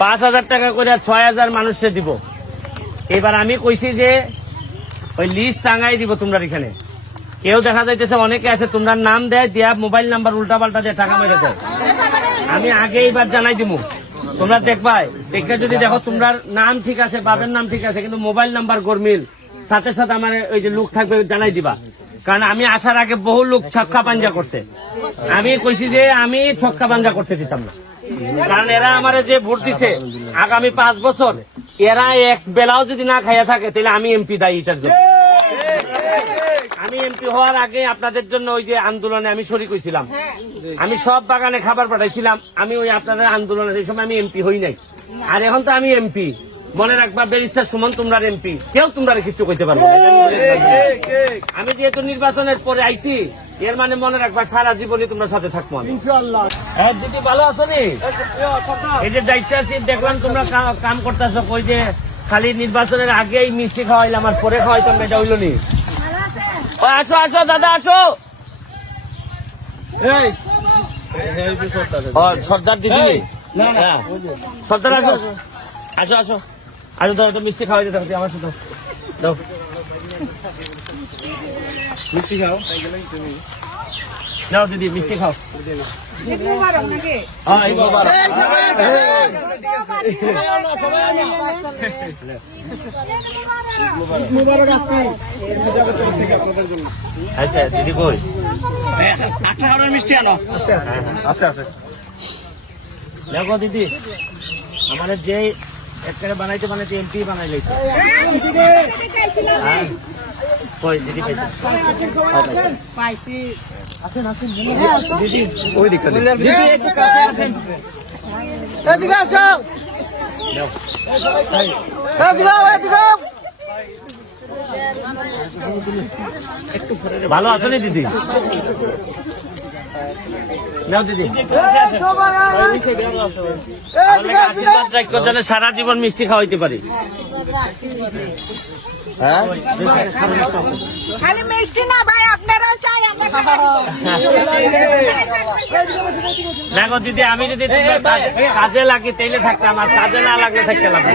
পাঁচ হাজার টাকা করে ছয় হাজার মানুষে দিব। এবার আমি কইছি যে, ওই লিস্ট টাঙ্গাই দিব তোমরা এখানে। কেউ দেখা যাইতেছে, অনেকে আছে, তোমরা নাম দেয়, দিয়া মোবাইল নাম্বার উল্টা পাল্টা দিয়ে টাকা মেরে দেয়। আমি আগে এইবার জানাই দিব। তোমরা দেখবাই দেখে যদি দেখো তোমরা নাম ঠিক আছে বাবার নাম ঠিক আছে, কিন্তু মোবাইল নাম্বার গরমিল। সাথে সাথে আমার ওই যে লোক থাকবে, জানাই দিবা। কারণ আমি আসার আগে বহু লোক ছক্কা পাঞ্জা করছে। আমি কইছি যে, আমি ছক্কা পাঞ্জা করতে দিতাম না। কারণ এরা আমারে যে ভোট দিছে আগামী পাঁচ বছর এরা এক বেলাও যদি না খাইয়া থাকে তাহলে আমি এমপি দায়ী এটার জন্য। আমি এমপি হওয়ার আগে আপনাদের জন্য ওই যে আন্দোলনে আমি শরিক হয়েছিলাম আমি সব বাগানে খাবার পাঠাইছিলাম আমি ওই আপনাদের আন্দোলনে সেই সময় আমি এমপি হই নাই। আর এখন তো আমি এমপি। মনে রাখবা ব্যারিস্টার সুমন তোমরা এমপি। কেউ তোমরা কিছু কইতে পারব আমি যেহেতু নির্বাচনের পরে আইছি এর মানে মনে রাখবা সারা জীবনই তোমরা সাথে থাকব আমি। হ্যাঁ দিদি ভালো আছো নি? এই যে দায়িত্ব আছি দেখলাম তোমরা কাম করতেছো কই যে খালি নির্বাচনের আগেই মিষ্টি খাওয়াইলাম আর পরে খাওয়াইতাম এটা হইল নি? আসো আসো দাদা আসো। সর্দার দিদি হ্যাঁ। সর্দার আসো। আসো আসো। আসো একটু মিষ্টি খাওয়াই দিতে আমার সাথে। দাও। মিষ্টি খাও। নাও দিদি মিষ্টি খাও। হ্যাঁ এই আচ্ছা দিদি কই? আঠারো মিষ্টি আনো। আছে আছে। দেখো দিদি আমার যে একটা বানাইতে বানাইতে এমপি বানাই ভালো আছো নি দিদি? সারা জীবন মিষ্টি খাওয়াইতে পারি হ্যাঁ খালি মিষ্টি না ভাই আপনারাও চাই দেখো দিদি আমি যদি কাজে- কাজে লাগি তাইলে থাকতাম আর কাজে না লাগলে থাকতে লাগবে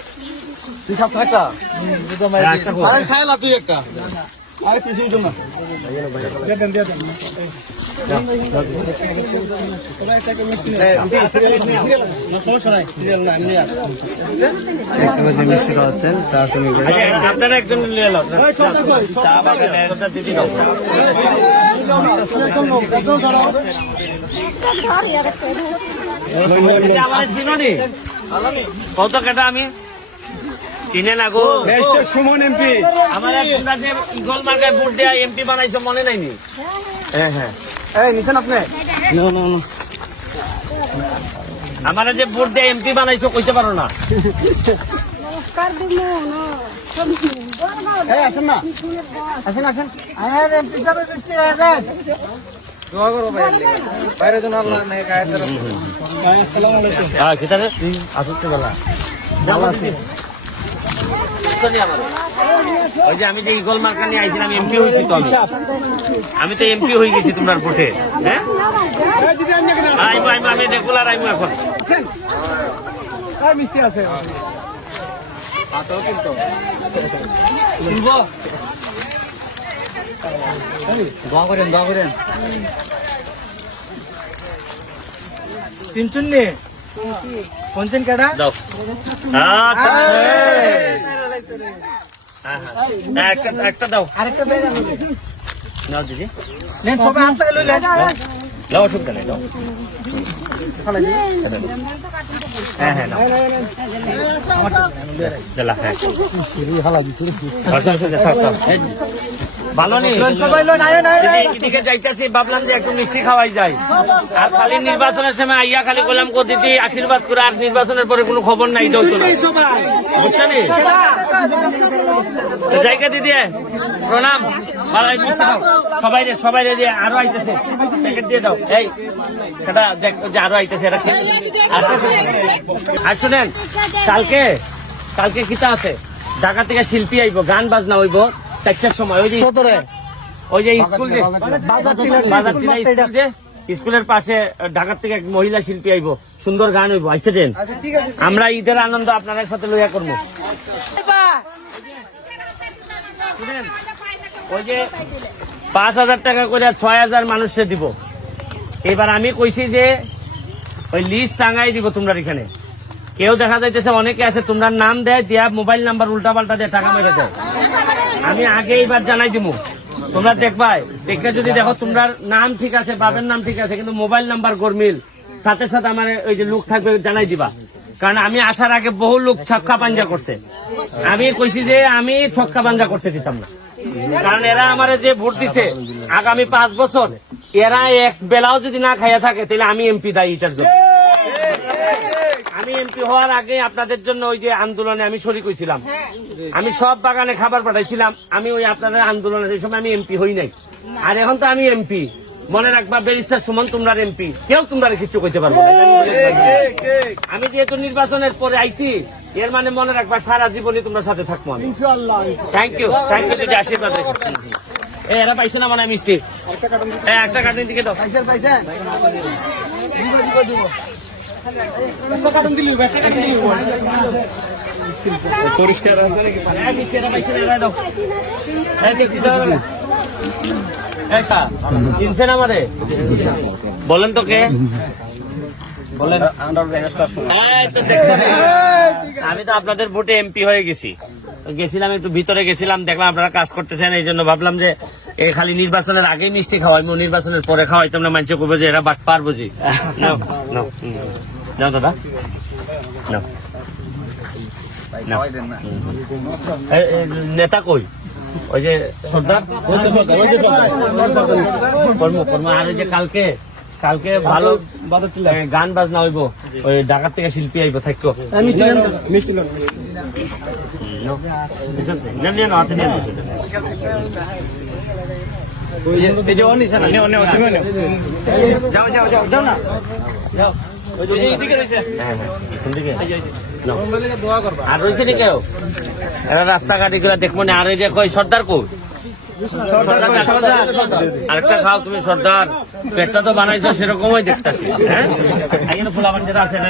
তুই খাস একটা একটা আরে খায় না তুই একটা আরে পিছিয়ে দিও আচ্ছা, আপনারা একজন নিয়ে এলো চা বাগানের দিদি দাও দিদি, আমার চিনো নি কত কেটা আমি চিনে না গো। সুমন এমপি। আমার যে ইগল মার্কায় ভোট দেয়া এমপি বানাইছো মনে নাই নি? হ্যাঁ হ্যাঁ। এই নিছেন আপনি? No no no. আমার যে ভোট দেয়া এমপি বানাইছো কইতে পারো না? এই আসেন না। আসেন আসেন। আরে এমপি সাহেব বৃষ্টি আসেন দোয়া করো ভাই বাইরে যেন আল্লাহ নেই আসসালামু আলাইকুম। হ্যাঁ কিতারে আসতে ওই যে আমি যে ইগল মার্কা নিয়ে আইছিলাম এমপি হয়েছি তো আমি। আমি তো এমপি হয়ে গেছি তোমার ভোটে হ্যাঁ? আইবো আইবো আমি রেগুলার আইবো এখন। মিষ্টি আছে দোয়া করেন দোয়া করেন। তিনজন নে পঞ্চন কাটা দাও হ্যাঁ, হ্যাঁ। একটা একটা দাও। আরেকটা বের নাও দিদি। নেন সবাই হাত থেকে লইলেন। নাও। অসুবিধা নেই নাও। হ্যাঁ হ্যাঁ চলা হ্যাঁ ভালো নেই। এদিকে- যাইতেছি ভাবলাম যে একটু মিষ্টি খাওয়াই যায় আর খালি নির্বাচনের সময় আইয়া খালি বললাম দিদি আশীর্বাদ করে আর নির্বাচনের পরে কোনো খবর নাই না? বুঝছ নি? জায়গা দিদি প্রণাম। ভালো মিষ্টি খাও। সবাই রে সবাই রে আরও আইতেছে। প্যাকেট দিয়ে দাও। এই এটা দেখ যে আরও আইতেছে এটা আর শুনেন কালকে কালকে কিতা আছে? ঢাকা থেকে শিল্পী আইব গান বাজনা হইব। চারটার সময়। ওই যে ওই যে স্কুল যে বাজার স্কুল যে স্কুলের পাশে ঢাকার থেকে এক মহিলা শিল্পী আইব। সুন্দর গান হইব। আইসে দেন আমরা ঈদের আনন্দ আপনার সাথে লইয়া করব। ওই যে পাঁচ হাজার টাকা করে ছয় হাজার মানুষে দিব। এবার আমি কইছি যে ওই লিস্ট টাঙ্গাই দিব তোমরা এখানে। কেউ দেখা যাইতেছে, অনেকে আছে, তোমরা নাম দেয়, দিয়া মোবাইল নাম্বার উল্টা পাল্টা দিয়ে টাকা মেরে দেয়। আমি আগে এইবার জানাই দিব। তোমরা দেখবাই দেখে যদি দেখো তোমরা নাম ঠিক আছে বাবার নাম ঠিক আছে, কিন্তু মোবাইল নাম্বার গরমিল। সাথে সাথে আমার ওই যে লোক থাকবে, জানাই দিবা। কারণ আমি আসার আগে বহু লোক ছক্কা পাঞ্জা করছে। আমি কইছি যে, আমি ছক্কা পাঞ্জা করতে দিতাম না। কারণ এরা আমারে যে ভোট দিছে, আগামী পাঁচ বছর, এরা এক বেলাও যদি না খাইয়া থাকে, তাহলে আমি এমপি দায়ী এটার জন্য। এমপি হওয়ার আগে আপনাদের জন্য ওই যে আন্দোলনে আমি শরিক হয়েছিলাম আমি সব বাগানে খাবার পাঠাইছিলাম। আমি ওই আপনাদের আন্দোলনে সেই সময় আমি এমপি হই নাই। আর এখন তো আমি এমপি। মনে রাখবা ব্যারিস্টার সুমন তোমরা এমপি। কেউ তোমরা কিচ্ছু কইতে পারব আমি যেহেতু নির্বাচনের পরে আইছি এর মানে মনে রাখবা সারা জীবনই তোমরা সাথে থাকব আমি। থ্যাংক ইউ থ্যাংক ইউ যদি আশীর্বাদ এ এরা পাইছো না মানে মিষ্টি? একটা কাটিং দিকে দাও। কাটন কাটন হ্যাঁ, এরা পাইছো। না। হ্যাঁ, বলেন তো কে বলেন। আমি তো আপনাদের ভোটে এমপি হয়ে গেছি গেছিলাম একটু ভিতরে গেছিলাম দেখলাম আপনারা কাজ করতেছেন এই জন্য ভাবলাম যে এ খালি নির্বাচনের আগে মিষ্টি খাওয়াই নির্বাচনের পরে খাওয়াই তোমরা মানুষ করব যে এরা বাট পার বুঝি নাও, দাদা। নাও। নেতা কই? ওই যে সর্দার? আর যে কালকে কালকে ভালো গান বাজনা হইব ওই ঢাকার থেকে শিল্পী আইব থাকো মিষ্টি লোন না, নিয়ে নাও, হাতে নিয়ে নাও। এই যে অনি সানা নে অনি তুমি নে যাও যাও যাও যাও না। যাও। আর রয়েছে নি কেউ? এরা রাস্তাঘাট এগুলা দেখব না। আর এই যে কই সর্দার কই? আরেকটা খাও তুমি সর্দার। পেটটা তো বানাইছো সেরকমই দেখতেছি হ্যাঁ? ফুলাবান যেটা আছে না